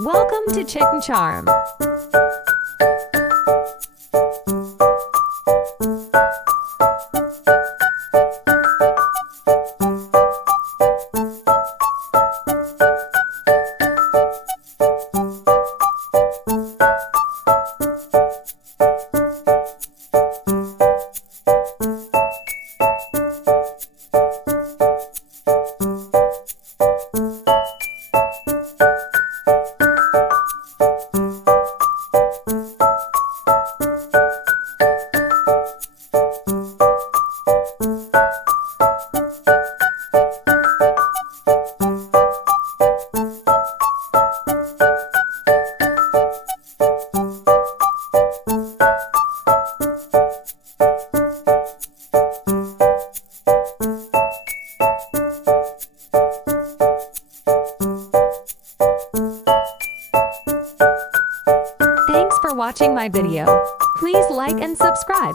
Welcome to Chicken Charm. Thanks for watching my video. Please like and subscribe.